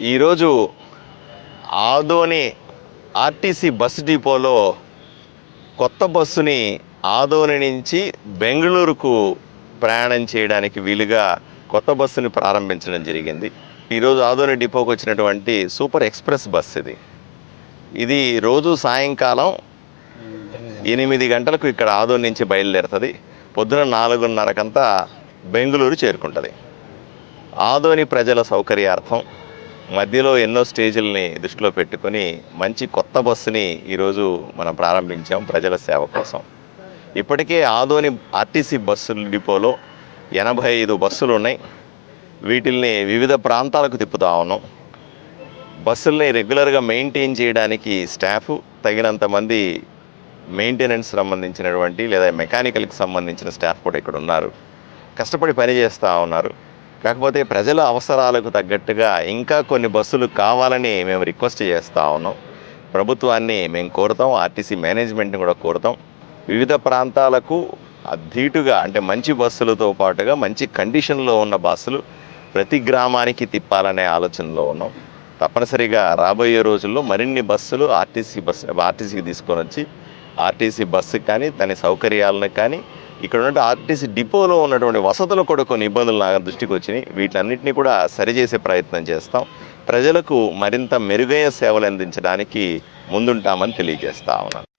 ఈరోజు Adoni RTC bus డిపోలో కొత్త బస్సుని ఆదోని నుంచి బెంగళూరుకు ప్రయాణం చేయడానికి వీలుగా కొత్త బస్సుని ప్రారంభించడం జరిగింది. ఈరోజు ఆదోని డిపోకి వచ్చినటువంటి సూపర్ ఎక్స్ప్రెస్ బస్ ఇది. ఇది రోజు సాయంకాలం ఎనిమిది గంటలకు ఇక్కడ ఆదోని నుంచి బయలుదేరుతుంది. పొద్దున నాలుగున్నరకంతా బెంగళూరు చేరుకుంటుంది. ఆదోని ప్రజల సౌకర్యార్థం మధ్యలో ఎన్నో స్టేజీలని దృష్టిలో పెట్టుకొని మంచి కొత్త బస్సుని ఈరోజు మనం ప్రారంభించాం ప్రజల సేవ కోసం. ఇప్పటికే ఆదోని ఆర్టీసీ బస్సుల డిపోలో ఎనభై ఐదు బస్సులు ఉన్నాయి వీటిల్ని వివిధ ప్రాంతాలకు తిప్పుతా ఉన్నాం. బస్సుల్ని రెగ్యులర్గా మెయింటైన్ చేయడానికి స్టాఫ్ తగినంత మంది మెయింటెనెన్స్ సంబంధించినటువంటి లేదా మెకానికల్కి సంబంధించిన స్టాఫ్ కూడా ఇక్కడ ఉన్నారు కష్టపడి పని చేస్తూ ఉన్నారు. కాకపోతే ప్రజల అవసరాలకు తగ్గట్టుగా ఇంకా కొన్ని బస్సులు కావాలని మేము రిక్వెస్ట్ చేస్తూ ఉన్నాం. ప్రభుత్వాన్ని మేము కోరుతాం ఆర్టీసీ మేనేజ్మెంట్ని కూడా కోరుతాం. వివిధ ప్రాంతాలకు ధీటుగా అంటే మంచి బస్సులతో పాటుగా మంచి కండిషన్లో ఉన్న బస్సులు ప్రతి గ్రామానికి తిప్పాలనే ఆలోచనలో ఉన్నాం. తప్పనిసరిగా రాబోయే రోజుల్లో మరిన్ని బస్సులు ఆర్టీసీ బస్సు ఆర్టీసీకి తీసుకొని వచ్చి ఆర్టీసీ బస్సుకి కానీ దాని సౌకర్యాలను కానీ ఇక్కడ ఉన్న ఆర్టీసీ డిపోలో ఉన్నటువంటి వసతులు కూడా కొన్ని ఇబ్బందులు నా దృష్టికి వచ్చినాయి. వీటన్నిటిని కూడా సరిచేసే ప్రయత్నం చేస్తాం. ప్రజలకు మరింత మెరుగైన సేవలు అందించడానికి ముందుంటామని తెలియజేస్తా ఉన్నాను.